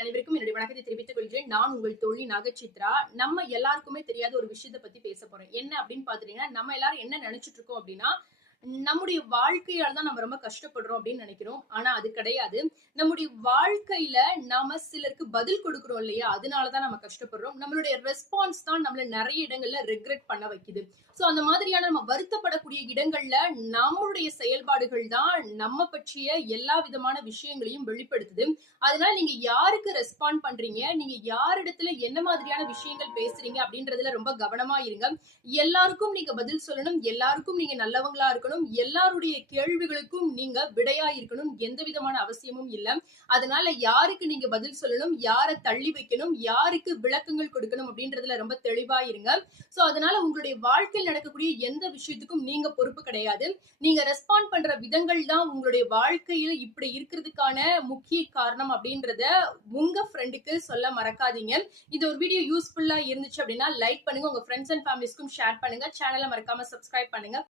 நேயர்கள் அனைவருக்கும் என்னுடைய வணக்கத்தை தெரிவித்துக் கொள்கிறேன். நான் உங்கள் தோழி நாகசித்ரா. நம்ம எல்லாருக்குமே தெரியாத ஒரு விஷயத்த பத்தி பேச போறோம். என்ன அப்படின்னு பாத்துட்டீங்கன்னா, நம்ம எல்லாரும் என்ன நினைச்சிட்டு இருக்கோம் அப்படின்னா, நம்முடைய வாழ்க்கையால தான் நம்ம ரொம்ப கஷ்டப்படுறோம் அப்படின்னு நினைக்கிறோம். ஆனா அது கிடையாது. நம்முடைய வாழ்க்கையில நாம சிலருக்கு பதில் கொடுக்கிறோம் இல்லையா? அதனால தான் நம்ம கஷ்டப்படுறோம். நம்மளுடைய ரெஸ்பான்ஸ் தான் நம்மள நெறைய இடங்கள்ல ரெக்ரெட் பண்ண வைக்குது. சோ அந்த மாதிரியான நம்ம வருத்தப்படக்கூடிய இடங்கள்ல நம்மளுடைய செயல்பாடுகள் தான் நம்ம பற்றிய எல்லா விதமான விஷயங்களையும் வெளிப்படுத்துது. அதனால நீங்க யாருக்கு ரெஸ்பாண்ட் பண்றீங்க? நீங்க யாரிடத்துல என்ன மாதிரியான விஷயங்கள் பேசுறீங்க அப்படின்றதுல ரொம்ப கவனமா இருங்க. எல்லாருக்கும் நீங்க பதில் சொல்லணும். எல்லாருக்கும் நீங்க நல்லவங்களா இருக்கணும். எல்லாருடைய கேள்விகளுக்கும் நீங்க விடையா இருக்கணும். எந்த விதமான அவசியமும் இல்ல. அதனால யாருக்கு நீங்க பதில் சொல்லணும்? யார தள்ளி வைக்கணும்? யாருக்கு விளக்கங்கள் கொடுக்கணும்? அப்படின்றதுல ரொம்ப தெளிவா இருங்க. சோ அதனால உங்களுடைய வாழ்க்கையில் நடக்கக்கூடிய எந்த விஷயத்துக்கும் நீங்க பொறுப்பு கிடையாது. நீங்க ரெஸ்பாண்ட் பண்ற விதங்கள் தான் உங்களுடைய வாழ்க்கையில இப்படி இருக்கிறதுக்கான முக்கிய காரணம் அப்படின்றத உங்க ஃப்ரெண்டுக்கு சொல்ல மறக்காதீங்க. இந்த ஒரு வீடியோ யூஸ்ஃபுல்லா இருந்துச்சு அப்படின்னா லைக் பண்ணுங்க. உங்க ஃப்ரெண்ட்ஸ் அண்ட் ஃபேமிலிஸ்க்கும் ஷேர் பண்ணுங்க. சேனலை மறக்காம சப்ஸ்கிரைப் பண்ணுங்க.